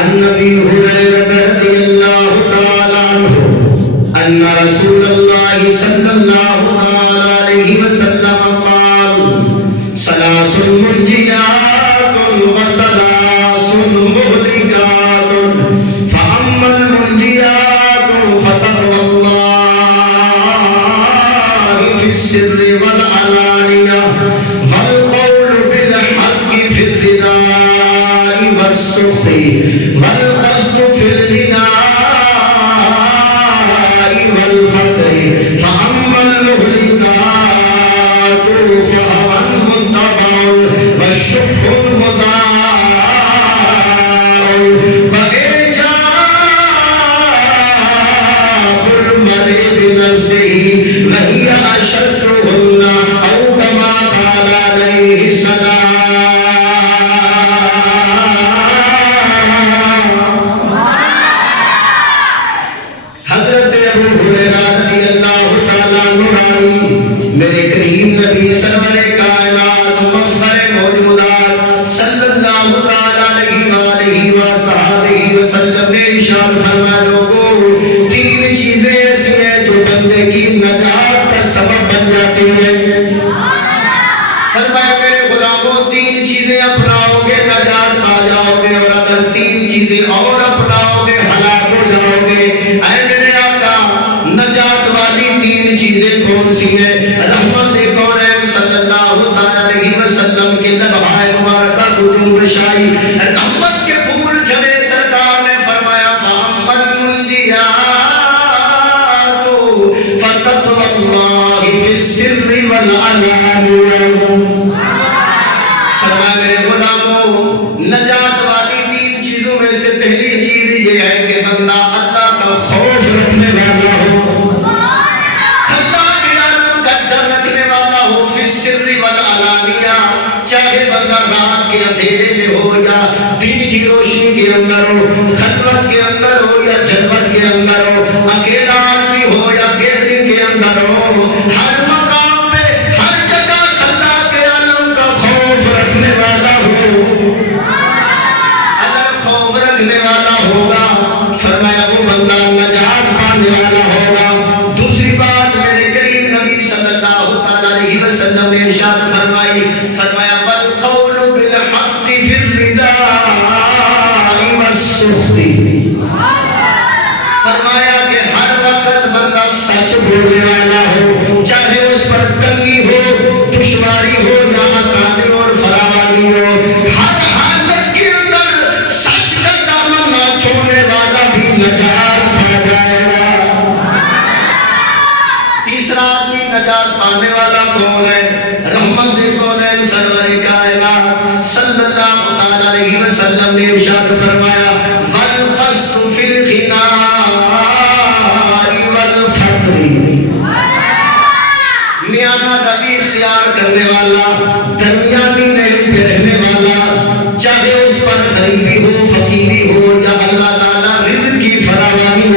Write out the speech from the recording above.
عن ابي هريره رضي الله تعالى عنه ان رسول الله صلى الله عليه وسلم قال ثلاث منجيات وثلاث مهلكات فاما المنجيات فتقوى الله في السر والعلانيه والقول بالحق في الرداء والسخط والقصد في الغناء والفقر فأما المهلكات فهوى المتبع والشح المطاع وإعجاب المرء بنفسه وهي أشدهن أو كما قال عليه السلام. میرے کریم نبی سرور کائنات مفخر موجودات صلی اللہ علیہ وآلہ وصحبہ وسلم نے ارشاد فرمایا لوگوں تین چیزیں ایسی ہیں جو بندے کی نجات کا سبب بن جاتی ہیں. فرمایا میرے غلاموں تین چیزیں اپناؤ گے نجات پا جاؤ گے اور اگر تین چیزیں اور اپناؤ گے ہلاک ہو جاؤ گے. اے میرے آقا نجات والی تین چیزیں کون سی ہیں؟ رحمت کونین صلی اللہ علیہ وسلم کے لبہائے مبارکہ کو بشائی رحمت کے پھول جھڑے سرکار نے فرمایا فَأَمَّا الْمُنْجِيَاتُ فَتَقْوَى اللَّهِ فِي السِّرِّ وَالْعَلَانِيَةِ. فرمایا میرے غلاموں نجات والی تین چیزوں میں سے پہلی چیز یہ ہے کہ بندہ اللہ کا خوف رکھنے والا ہو, چاہے بندہ رات کے اندھیرے میں ہو یا دن کی روشنی کے اندر ہو, خلوت کے اندر ہو یا جلوت کے اندر ہو, اکیلا آدمی ہو یا گیدرنگ کے اندر ہو, ہر مقام پہ ہر جگہ اللہ کے عالم کا خوف رکھنے والا ہو. اگر خوف رکھنے والا ہوگا فرمایا وہ بندہ نجات پانے والا ہوگا. دوسری بات میرے کریم نبی صلی اللہ علیہ وسلم نے ارشاد فرمائی والقول بالحق في الرداء والسخط. فرمایا کہ ہر وقت بندہ سچ بولنے والا ہو, چاہے اس پر تنگی ہو, دشواری ہو یا آسانی اور فراوانی ہو, ہر حالت کے اندر سچ کا دامن نہ چھوڑنے والا بھی نجات پا جائے گا. تیسرا آدمی نجات پانے والا کون ہے؟ رحمت کونین سرور کائنات صلی اللہ علیہ وسلم نے ارشاد فرمایا والقصد فی الغناء والفقر. میانہ روی اختیار کرنے والا, درمیانی نہج پہ رہنے والا, چاہے اس پر غریبی ہو, فقیری ہو یا اللہ تعالیٰ رزق کی فراوانی